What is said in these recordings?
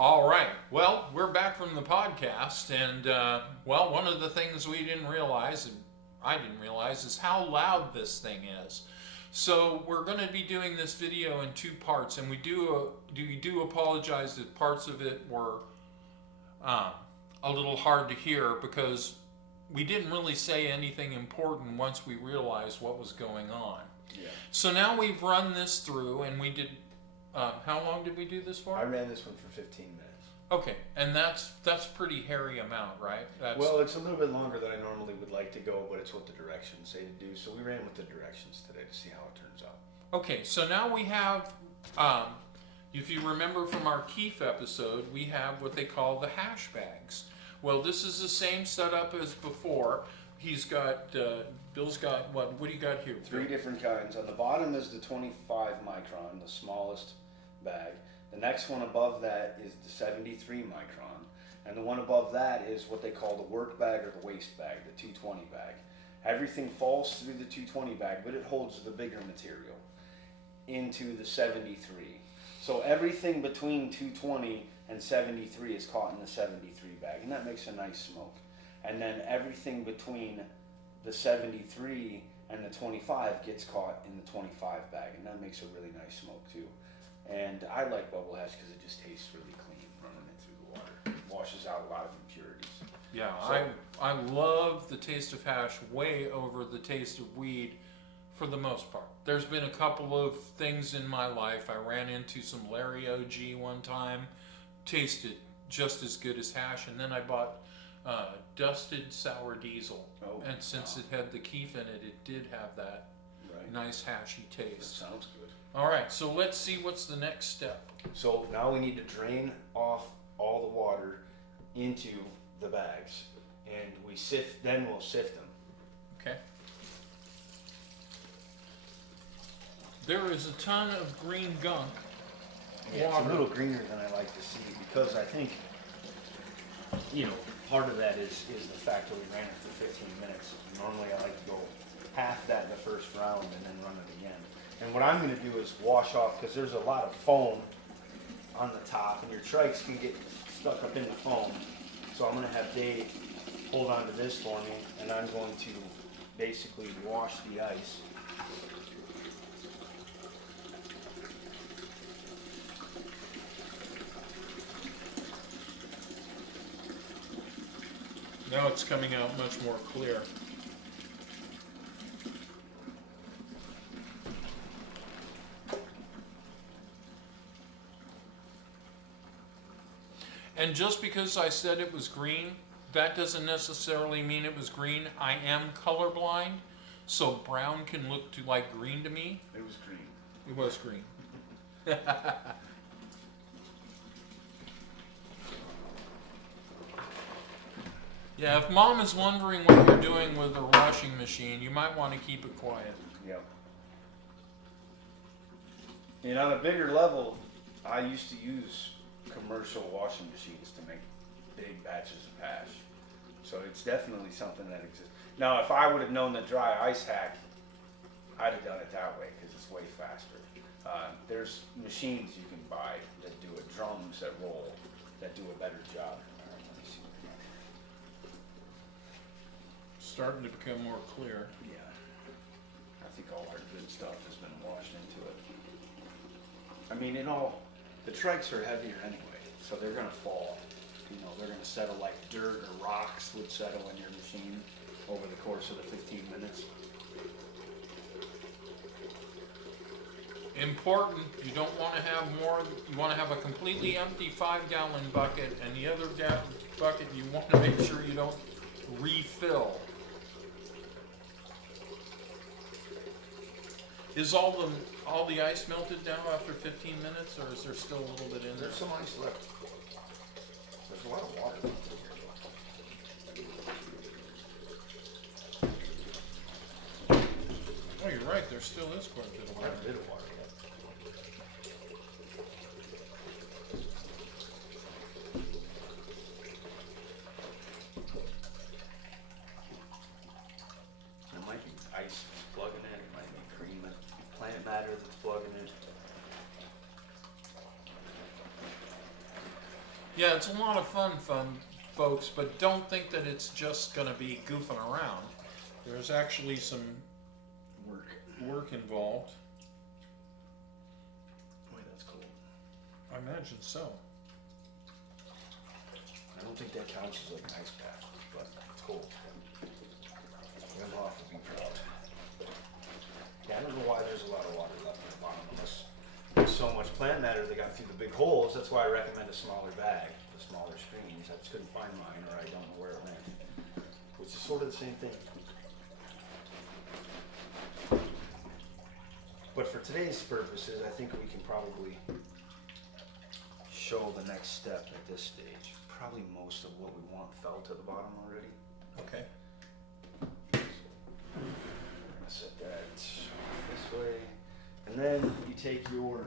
All right. Well, we're back from the podcast, and one of the things we didn't realize, and I didn't realize, is how loud this thing is. So we're going to be doing this video in two parts, and we do apologize that parts of it were um, a little hard to hear because we didn't really say anything important once we realized what was going on. Yeah. So now we've run this through, and we did. How long did we do this for? I ran this one for 15 minutes. Okay, and that's pretty hairy amount, right? Well, it's a little bit longer than I normally would like to go, but it's what the directions say to do. So we ran with the directions today to see how it turns out. okay. So now we have, if you remember from our Keef episode, we have what they call the hash bags. Well, this is the same setup as before. He's got Bill's got what? What do you got here? Three different kinds. On the bottom is the 25 micron, the smallest bag. The next one above that is the 73 micron. And the one above that is what they call the work bag or the waste bag, the 220 bag. Everything falls through the 220 bag, but it holds the bigger material into the 73. So everything between 220 and 73 is caught in the 73 bag, and that makes a nice smoke. And then everything between the 73 and the 25 gets caught in the 25 bag, and that makes a really nice smoke too. And I like bubble hash because it just tastes really clean running it through the water. It washes out a lot of impurities. Yeah, So- I love the taste of hash way over the taste of weed for the most part. There's been a couple of things in my life. I ran into some Larry OG one time, tasted just as good as hash, and then I bought dusted sour diesel. Oh, And since wow. it had the keef in it, it did have that Right. nice hashy That taste. sounds good. All right, so let's see what's the next step. So now we need to drain off all the water into the bags, and we sift. Then we'll sift them. Okay. There is a ton of green gunk. Yeah, it's Water. a little greener than I like to see because I think, part of that is the fact that we ran it for 15 minutes. Normally I like to go half that in the first round and then run it again. And what I'm going to do is wash off because there's a lot of foam on the top and your trikes can get stuck up in the foam. So I'm going to have Dave hold on to this for me and I'm going to basically wash the ice. Now it's coming out much more clear. And just because I said it was green, that doesn't necessarily mean it was green. I am colorblind, so brown can look like green to me. It was green. It was green. Yeah, if mom is wondering what you're doing with her washing machine, you might want to keep it quiet. Yep. And on a bigger level, I used to use commercial washing machines to make big batches of hash. So it's definitely something that exists. Now, if I would have known the dry ice hack, I'd have done it that way because it's way faster. There's machines you can buy that do it, drums that roll, that do a better job. All right, let me see. Starting to become more clear. Yeah. I think all our good stuff has been washed into it. I mean, the trikes are heavier anyway, so they're gonna fall. They're gonna settle like dirt or rocks would settle in your machine over the course of the 15 minutes. Important, you don't want to have more, you want to have a completely empty 5-gallon bucket, and the other bucket you want to make sure you don't refill. Is all the ice melted down after 15 minutes, or is there still a little bit in there? There's some ice left. There's a lot of water left in here. Oh, you're right, there still is quite a bit of water. Quite a bit of water, yeah. It might be ice that's plugging in, it might be cream, plant matter that's plugging in. Yeah, it's a lot of fun, folks, but don't think that it's just going to be goofing around. There's actually some work involved. Boy, that's cool. I imagine so. I don't think that counts as like an ice bath, but it's cool. Wim Hof would be proud. Yeah, I don't know why there's a lot of water left in the bottom unless there's so much plant matter they got through the big holes. That's why I recommend a smaller bag, the smaller screens. I just couldn't find mine, or I don't know where it went. Which is sort of the same thing. But for today's purposes, I think we can probably show the next step at this stage. Probably most of what we want fell to the bottom already. Okay. We're gonna set that this way, and then you take your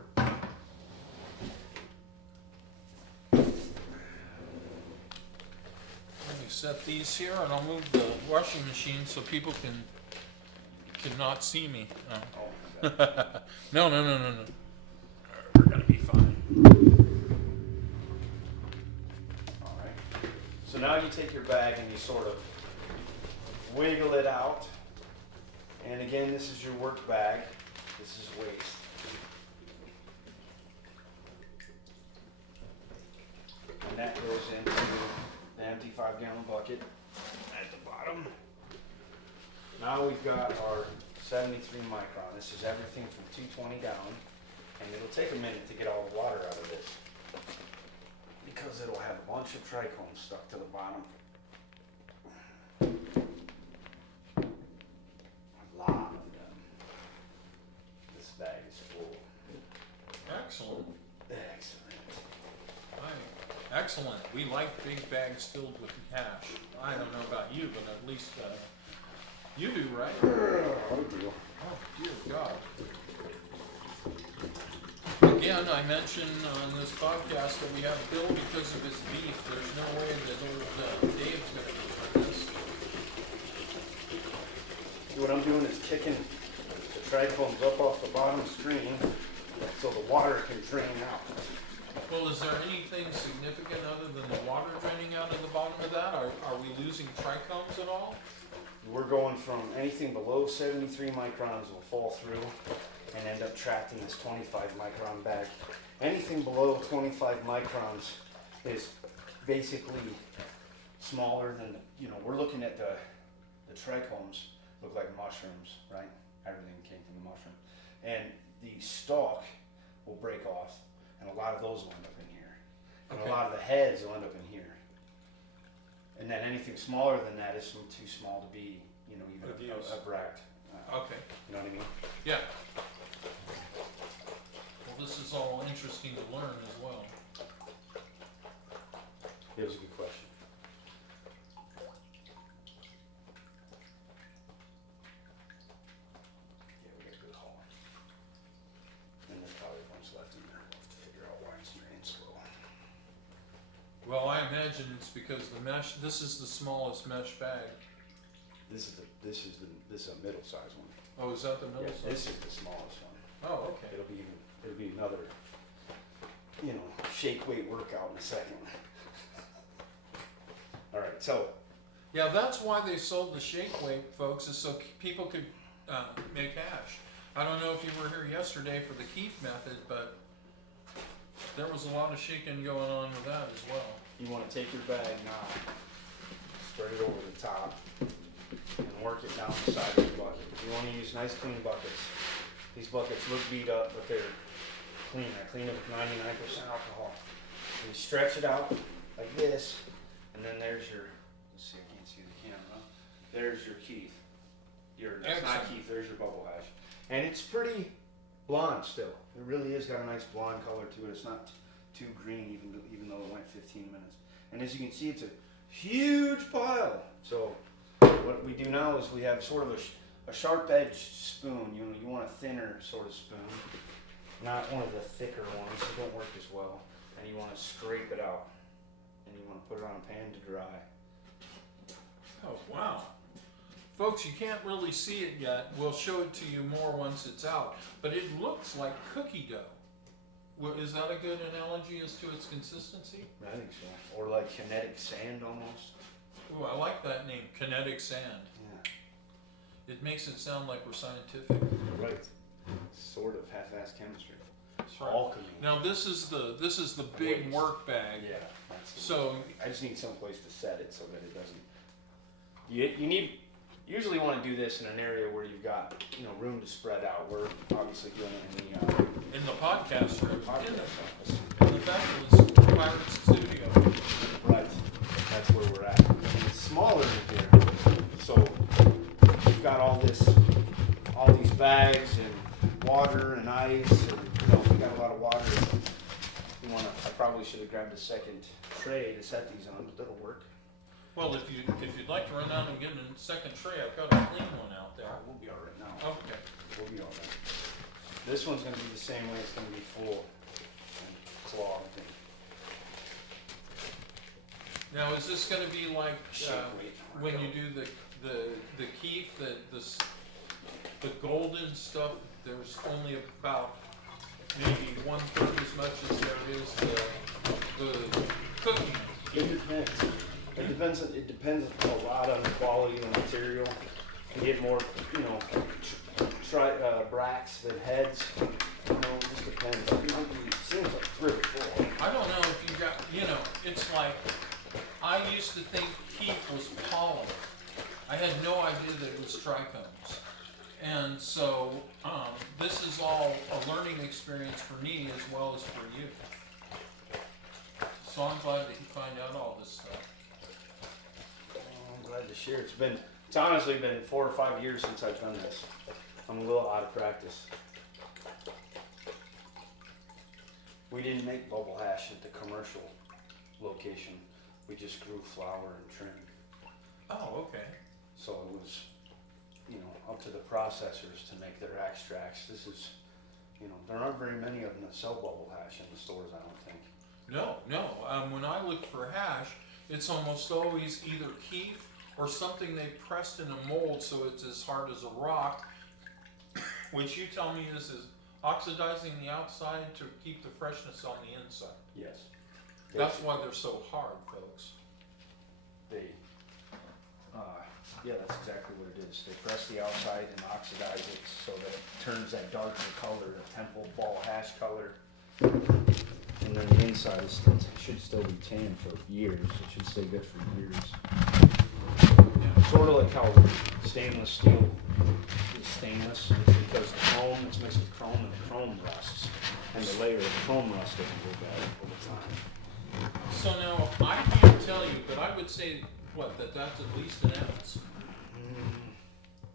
Let me set these here, and I'll move the washing machine so people cannot see me. Oh. oh my God. No. We're gonna be fine. All right. So now you take your bag and you sort of wiggle it out, and again, this is your work bag. This is waste. And that goes into the empty 5-gallon bucket at the bottom. Now we've got our 73 micron. This is everything from 220 down, and it'll take a minute to get all the water out of this because it'll have a bunch of trichomes stuck to the bottom. A lot of them. This bag is full. Excellent. Excellent. Excellent. We like big bags filled with cash. I don't know about you, but at least you do, right? I do. Oh, dear God. Again, I mentioned on this podcast that we have Bill because of his beef. There's no way that old Dave's going to return this. What I'm doing is kicking the trichomes up off the bottom screen so the water can drain out. Well, is there anything significant other than the water draining out of the bottom of that? Are we losing trichomes at all? We're going from anything below 73 microns will fall through and end up trapped in this 25 micron bag. Anything below 25 microns is basically smaller than, we're looking at the trichomes look like mushrooms, right? Everything came from the mushroom. And the stalk will break off, and a lot of those will end up in here. And Okay. a lot of the heads will end up in here. And then anything smaller than that is too small to be, even Of use. a bract. Okay. You know what I mean? Yeah. Well, this is all interesting to learn as well. It was a good question. Yeah, we got a good haul. And there's probably a bunch left in there. We'll have to figure out why it's drained slow. Well, I imagine it's because the mesh. This is the smallest mesh bag. This is a middle sized one. Oh, is that the middle Yeah, size? this is the smallest one. Oh, okay. It'll be another, shake weight workout in a second. All right, so Yeah, that's why they sold the shake weight, folks, is so people could make cash. I don't know if you were here yesterday for the Keith method, but there was a lot of shaking going on with that as well. you want to take your bag now, spread it over the top, and work it down the side of the bucket. You want to use nice clean buckets. These buckets look beat up, but they're clean. I clean them with 99% alcohol. And you stretch it out like this, and then there's your, let's see, I can't see the camera. There's your Keith. It's not Excellent. Keith, there's your bubble hash. And it's pretty blonde still. It really is got a nice blonde color to it. It's not too green even though it went 15 minutes. And as you can see, it's a huge pile. So what we do now is we have sort of a sharp edged spoon. You want a thinner sort of spoon, not one of the thicker ones. They don't work as well. And you want to scrape it out, and you want to put it on a pan to dry. Oh, wow. Folks, you can't really see it yet. We'll show it to you more once it's out. But it looks like cookie dough Well, is that a good analogy as to its consistency? I think so. Or like kinetic sand almost. Ooh, I like that name, kinetic sand. Yeah. It makes it sound like we're scientific. Right. Sort of half-assed chemistry. That's right. Alchemy. Now this is the big Waste. work bag. Yeah. That's So I just need some place to set it so that it doesn't. You need usually want to do this in an area where you've got room to spread out. We're obviously doing it in the podcast room, in the podcast office. in the fabulous Pirates Studio. Right. That's where we're at. And it's smaller in here, so we've got all these bags and water and ice, and we got a lot of water. I probably should have grabbed a second tray to set these on, but that'll work. Well, if you'd like to run out and get a second tray, I've got a clean one out there. We'll be all right now. Okay. We'll be all right. This one's going to be the same way. It's going to be full and clogged. Now, is this going to be like Weight. when you do the keef, the golden stuff? There's only about maybe 1/3 as much as there is the cooking. It depends. It depends a lot on the quality of the material. You get more, bracts than heads. It just depends. It seems like 3 or 4. I don't know if you got, it's like, I used to think keef was polymer. I had no idea that it was trichomes. And so, this is all a learning experience for me as well as for you. So I'm glad that you find out all this stuff. I'm glad to share. It's honestly been 4 or 5 years since I've done this. I'm a little out of practice. We didn't make bubble hash at the commercial location. We just grew flour and trim. Oh, okay. So it was, up to the processors to make their extracts. This is, there aren't very many of them that sell bubble hash in the stores, I don't think. No. When I look for hash, it's almost always either keef or something they pressed in a mold so it's as hard as a rock, which you tell me is oxidizing the outside to keep the freshness on the inside. Yes. That's why they're so hard, folks. Yeah, that's exactly what it is. They press the outside and oxidize it so that it turns that darker color, the temple ball hash color. And then the inside should still be tan for years. It should stay good for years. Yeah. Sort of like how stainless steel is stainless. It's because chrome, it's mixed with chrome, and the chrome rusts. And the layer of chrome rust doesn't go bad over time. So now, I can't tell you, but I would say, that's at least an ounce.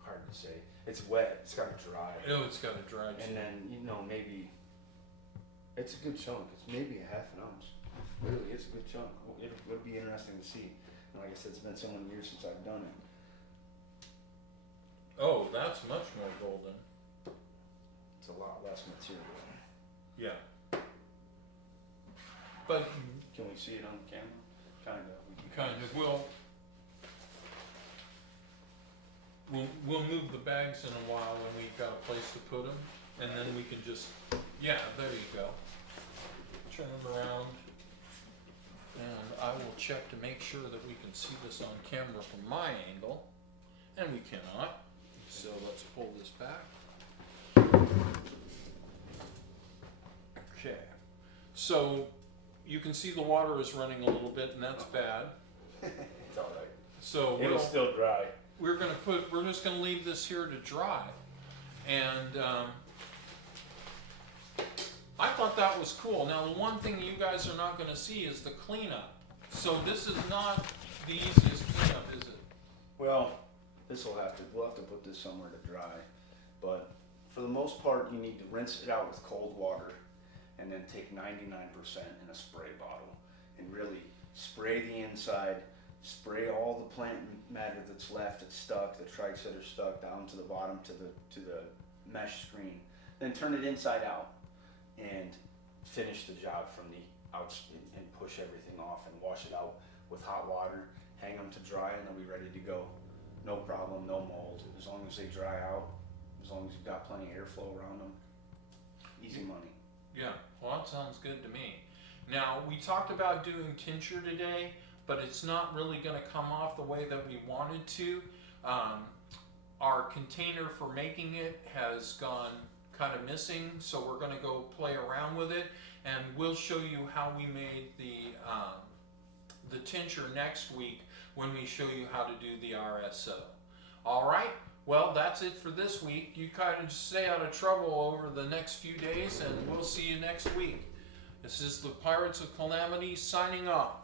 Hard to say. It's wet. It's got to dry. Oh, it's got to dry. And then, maybe it's a good chunk. It's maybe a half an ounce. Really, it's a good chunk. It'll be interesting to see. And like I said, it's been so many years since I've done it. Oh, that's much more golden. It's a lot less material. Yeah. But Can we see it on the camera? Kind of. We'll move the bags in a while when we've got a place to put them, and then we can just, there you go. Turn them around, and I will check to make sure that we can see this on camera from my angle, and we cannot. So let's pull this back. Okay. So you can see the water is running a little bit, and that's bad. It's all right. So It'll still dry. we're just gonna leave this here to dry. And I thought that was cool. Now the one thing you guys are not gonna see is the cleanup. So this is not the easiest cleanup, is it? Well, we'll have to put this somewhere to dry. But for the most part, you need to rinse it out with cold water and then take 99% in a spray bottle and really spray the inside, spray all the plant matter that's left, that's stuck, the trikes that are stuck down to the bottom to the mesh screen. Then turn it inside out and finish the job from the outs and push everything off and wash it out with hot water. Hang them to dry and they'll be ready to go. No problem, no mold. As long as they dry out, as long as you've got plenty of airflow around them, easy money. Yeah. Well, that sounds good to me. Now, we talked about doing tincture today, but it's not really going to come off the way that we wanted to. Um, our container for making it has gone kind of missing, so we're going to go play around with it, and we'll show you how we made the tincture next week when we show you how to do the RSO. All right. Well, that's it for this week. You kind of stay out of trouble over the next few days, and we'll see you next week. This is the Pirates of Calamity signing off.